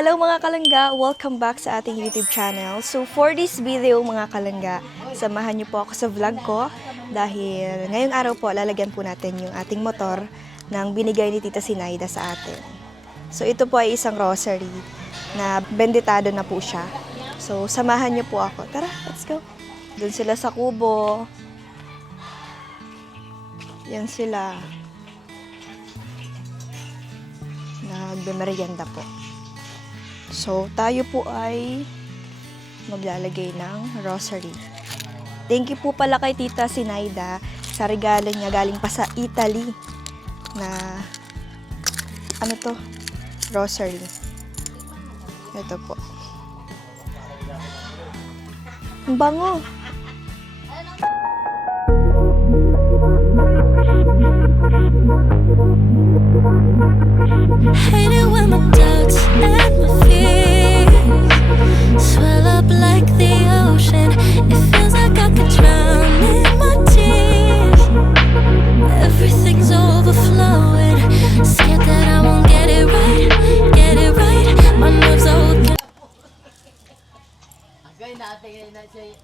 Hello mga kalangga! Welcome back sa ating YouTube channel. So for this video mga kalangga, samahan niyo po ako sa vlog ko dahil ngayong araw po lalagyan po natin yung ating motor ng binigay ni Tita Sinaida sa atin. So ito po ay isang rosary na benditado na po siya. So samahan niyo po ako. Tara, let's go! Doon sila sa kubo. Yan sila. Nagbe-merienda po. So, tayo po ay maglalagay ng rosary. Thank you po pala kay Tita Sinaida sa regalo niya galing pa sa Italy na rosary. Ito po. Ang bango. Hate it when my doubts and my fears swell up like the ocean. It feels like I could drown in my tears. Everything's overflowing. Scared that I won't get it right, get it right. My nerves are holding. Agay natin na siya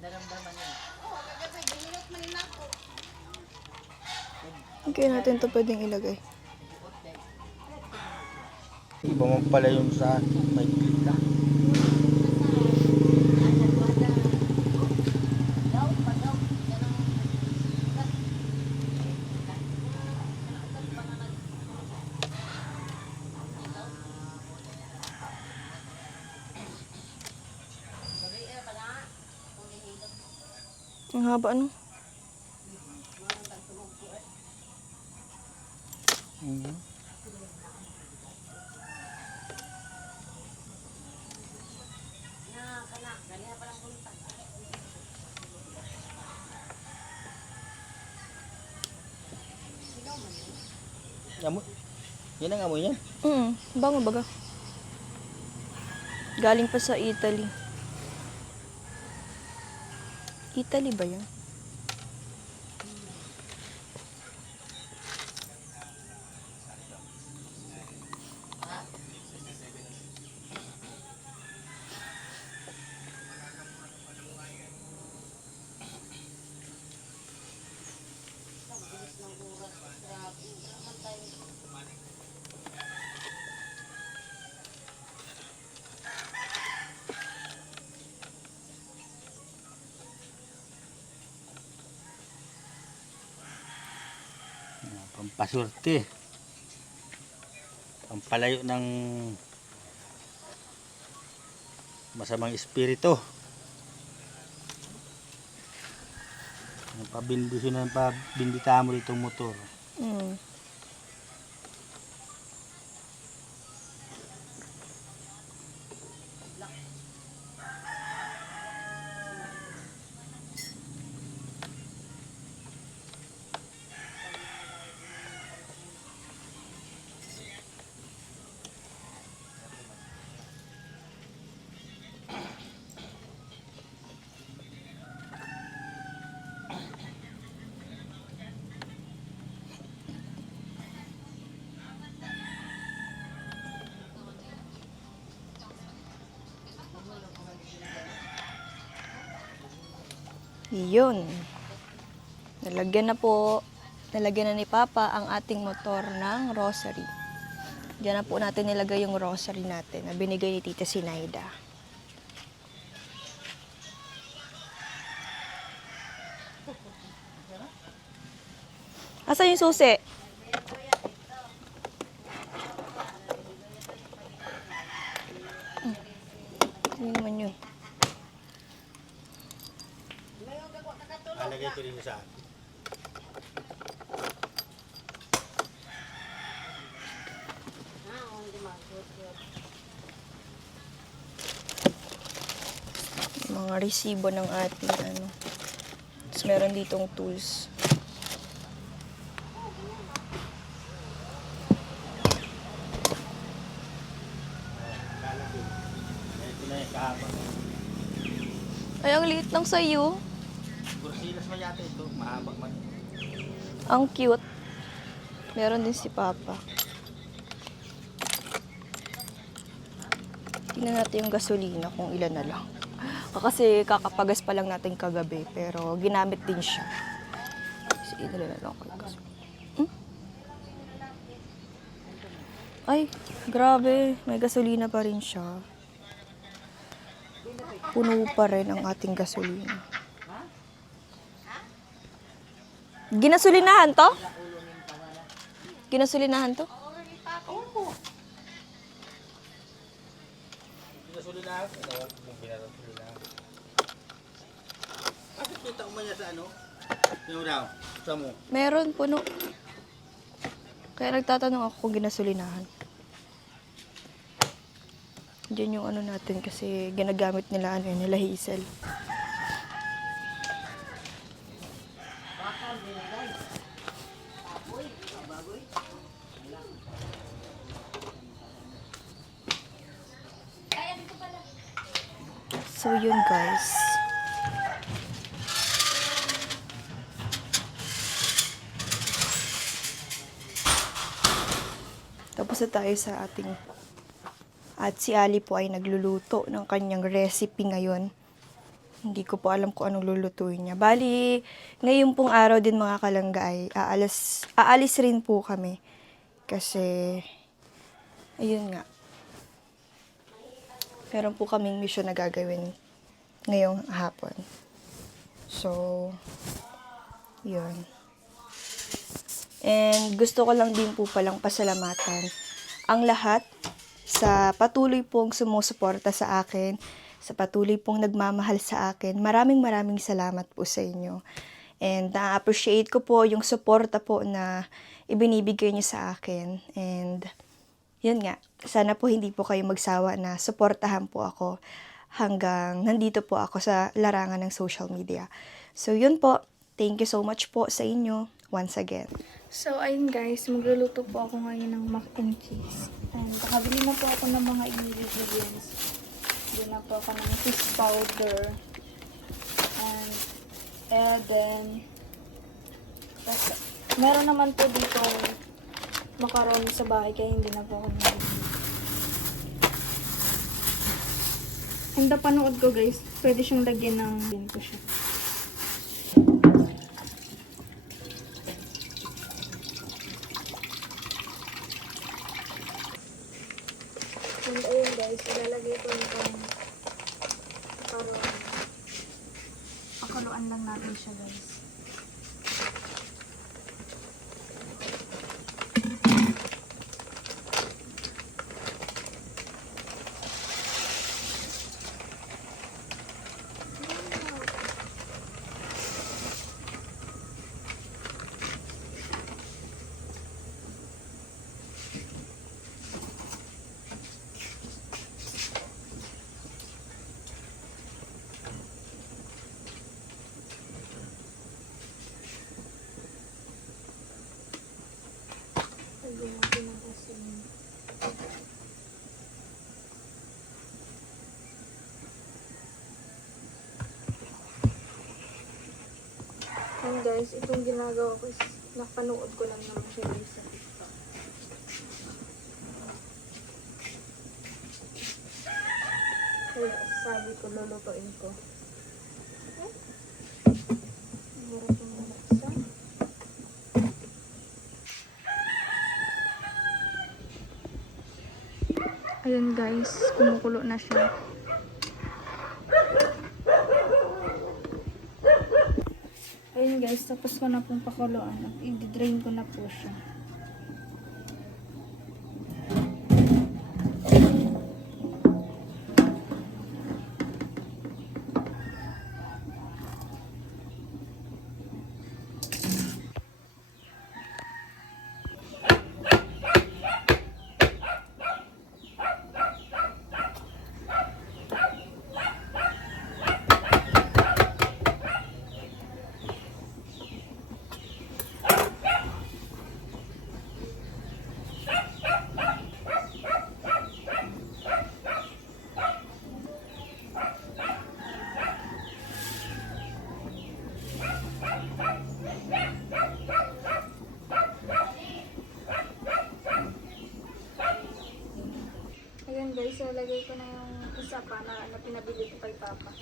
naramdaman niya. Okay natin ito pwedeng ilagay. Iba mo pala yung sa may klita. Ang haba ano? Amoy. Yan ang amoy yan. Bango baga. Galing pa sa Italy. Italy ba yan? Pampasurte. Pampalayo ng masamang espiritu. Pabindusyon ng pabindita mo itong motor. Yun. Nalagyan na ni Papa ang ating motor ng rosary. Diyan na po natin nilagay yung rosary natin na binigay ni Tita Sinaida. Asan yung susi? Hindi naman yun. Alagay ko rin sa akin. Mga resibo ng ating Tapos meron ditong tools. Ito na yung kahaba. Ay, ang liit lang sa'yo. Bursilas man yata ito. Mahaba man. Ang cute. Meron din si Papa. Tingnan natin yung gasolina kung ilan na lang. Kasi kakapagas pa lang natin kagabi, pero ginamit din siya. Sige, dala na lang ako yung gasolina. Ay, grabe. May gasolina pa rin siya. Puno pa rin ang ating gasolina. Ginasolinahan to? Ginasolinahan to? Bakit kita mo niya sa ano? Yung daw, sa mo. Meron, puno. Kaya nagtatanong ako kung ginasolinahan. Diyan yung ano natin kasi ginagamit nila ano yun, nila Hazel. So yun guys. Tapos na tayo sa ating at si Ali po ay nagluluto ng kanyang recipe ngayon. Hindi ko po alam kung anong lulutuin niya. Bali, ngayon pong araw din mga kalangga ay aalis rin po kami. Kasi, ayun nga. Meron po kaming mission na gagawin ngayong hapon. So, yun. And gusto ko lang din po palang pasalamatan ang lahat sa patuloy pong sumusuporta sa akin, sa patuloy pong nagmamahal sa akin. Maraming salamat po sa inyo. And na-appreciate ko po yung suporta po na ibinibigay niyo sa akin. And yun nga, sana po hindi po kayo magsawa na suportahan po ako hanggang nandito po ako sa larangan ng social media. So yun po, thank you so much po sa inyo once again. So, ayun guys, magluluto po ako ngayon ng mac and cheese. And kakabili na po ako ng mga ingredients. Bili na po ako ng fish powder. And then, meron naman po dito macaroni sa bahay, kaya hindi na po ako nabili. And napanood ko guys, pwede siyang lagyan ng din ko siya. And ayun guys, ilalagay ko yung pakuluan lang natin siya guys. Lagyan natin ng asin. And guys, itong ginagawa ko is napanood ko lang naman siya guys sa TikTok. Kaya sabi ko, lulutuin ko. Meron ko muna isa. Ayun guys, kumukulo na siya. Ayun guys, tapos ko na pong pakuluan. I-drain ko na po siya. isa pa na pinabili ko kay Papa.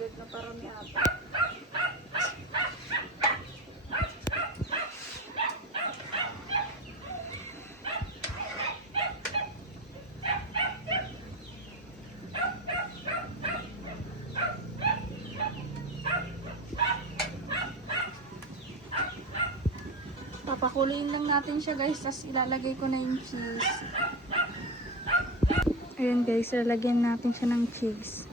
Good na parami ata. Papakuloyin lang natin siya guys, tapos ilalagay ko na yung cheese. Ayan guys, ilalagyan natin siya ng cheese.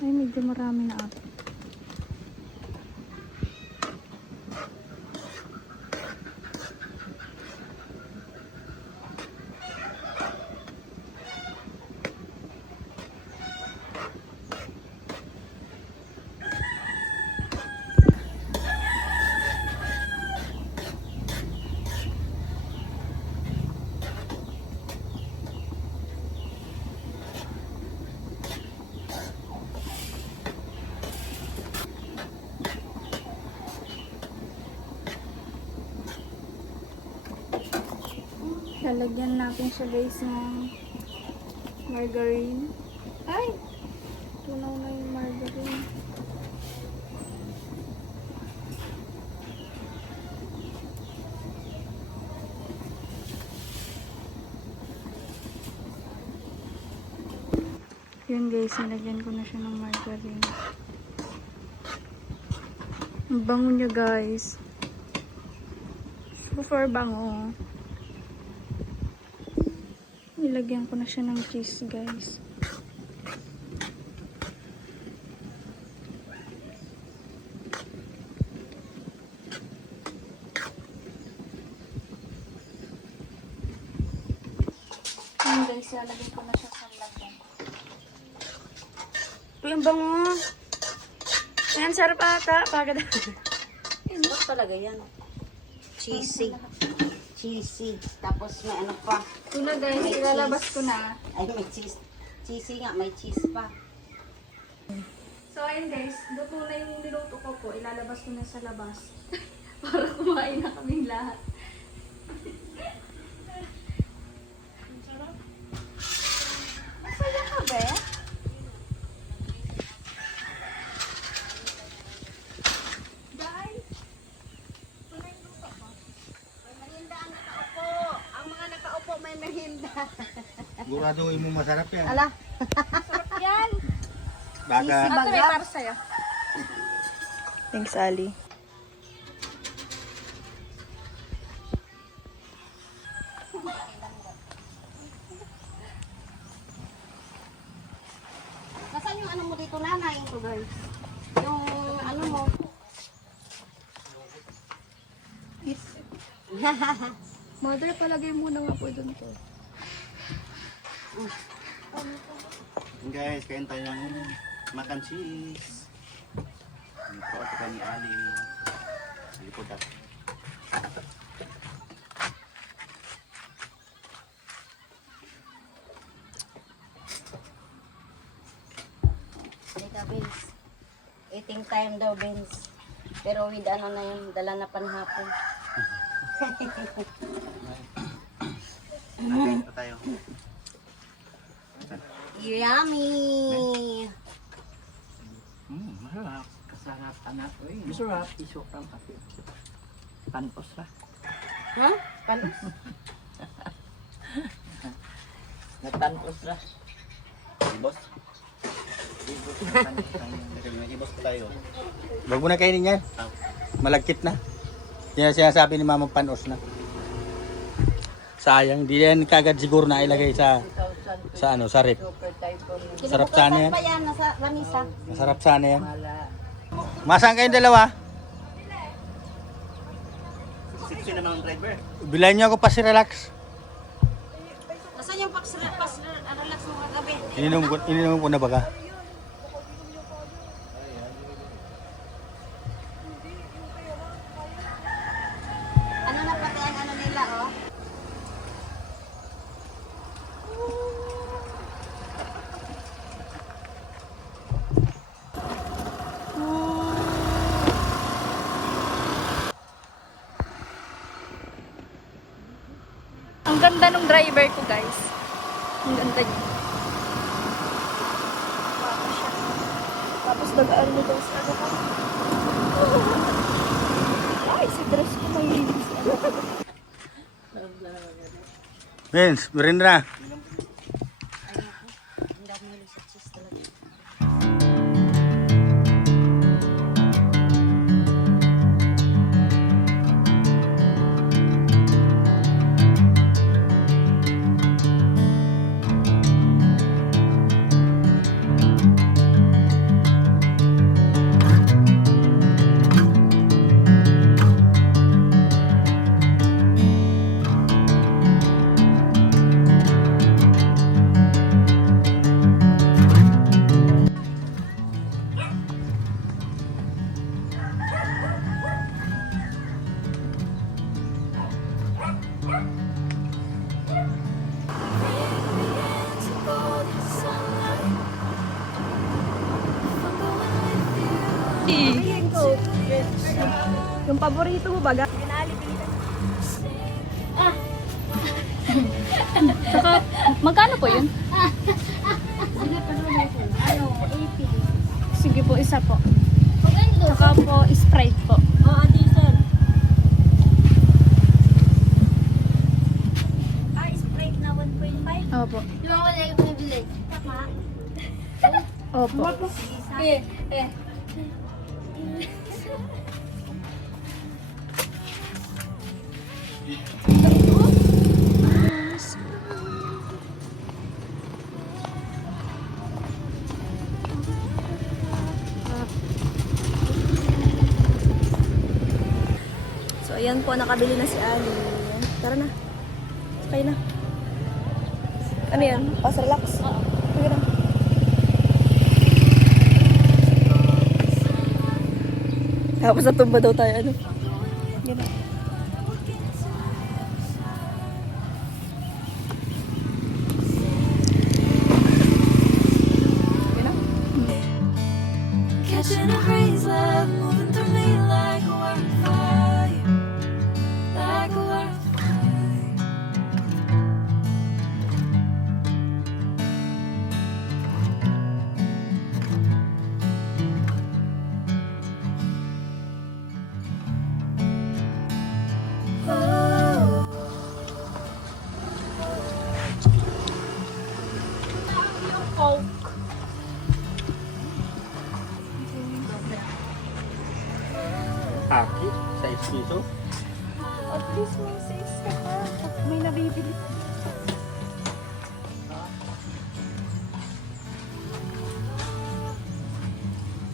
Ay, medyo marami na ata. Lalagyan natin siya guys ng margarine. Ay! Tunaw na yung margarine. Yun guys, nalagyan ko na siya ng margarine. Ang bango niya guys. Super bango. Nilagyan ko na siya ng cheese guys. Ayan guys, lalagyan ko na siya sa lagyan. Ito yung bango. Ayan, sarap ata. Pagod. Sarap talaga yan. Cheesy. Cheesy. Tapos may ano pa. Ito na guys, May ilalabas cheese. ko na. Ay, may cheese. Cheesy nga, may cheese pa. So ayun guys, luto na yung niluto ko po. Ilalabas ko na sa labas. Para kumain na kaming lahat. Masaya ka ba? Guys, ito na yung luto ko. Merienda ang nakaupo. Ang mga nakaupo may merienda. Siguraduhin mo masarap yan. Ala. Yan! Baka Ito may para sa'yo. Thanks, Ali. Nasaan yung ano mo dito, nanay? Ito guys. Yung ano mo. Mother, palagay muna nga po doon to. Guys, kain tayo ng mac and cheese. Ito ako ni Ali. Likod ako. Halika, Vince. Eating time daw, Vince. Pero with ano na yung dala na panhapon. Kain pa tayo. Yummy! Masarap. Kasarap anak. Masarap. Isok ang kape. Panos ra. Ha? Panos? Nagtanos ra. Ibos. Ibos pa tayo. wag mo na kainin yan. Malagkit na. Yan sinasabi ni Mama panos na. Sayang, di yan kagad siguro na ilagay sa ano, sa rep. Sarap sana yan. Pa yan, nasa lamisa. Masarap sana yan. Masaan kayong dalawa? Siksi naman ang driver. Bilayan niyo ako pa si relax. Nasaan yung relax mo kagabi? Ininom ko na baga. Ano na pati ang ano nila, oh? Ang ganda ng driver ko, guys. Ang ganda niya. Tapos nagaan mo daw sa ano ka. Ay, si dress ko may linis. Vince, merindra. Yung paborito mo baga? Saka, magkano po yun? Sige po, isa po. Saka po, Sprite po. Oo, diesel. Sprite na 1.5. Opo. Di ba ako na bibili? Tama. Opo. So, ayan po, nakabili na si Ali. Tara na. Sakay na. Ano yan? Pass relax? Oo. Sige na. Tapos natumba daw tayo, ano? Yan na. Catching a breeze, love moving through me like a wildfire, like a wildfire. Aki, sa piso. At least may safe ka pa. May nabibili.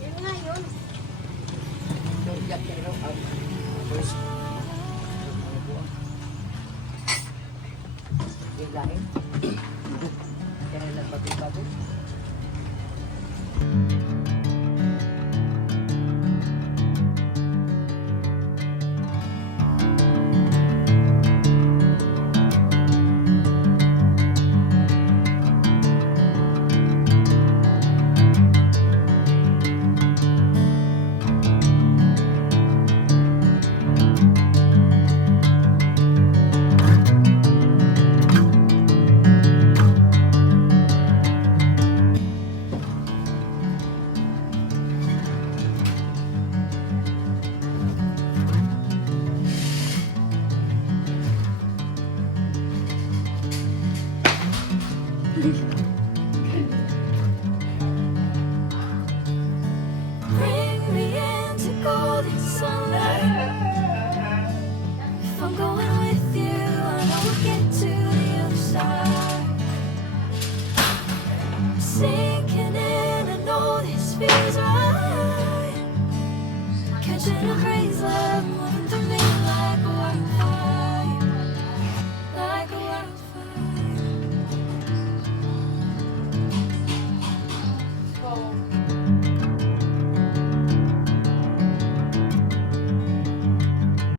Yun nga yun.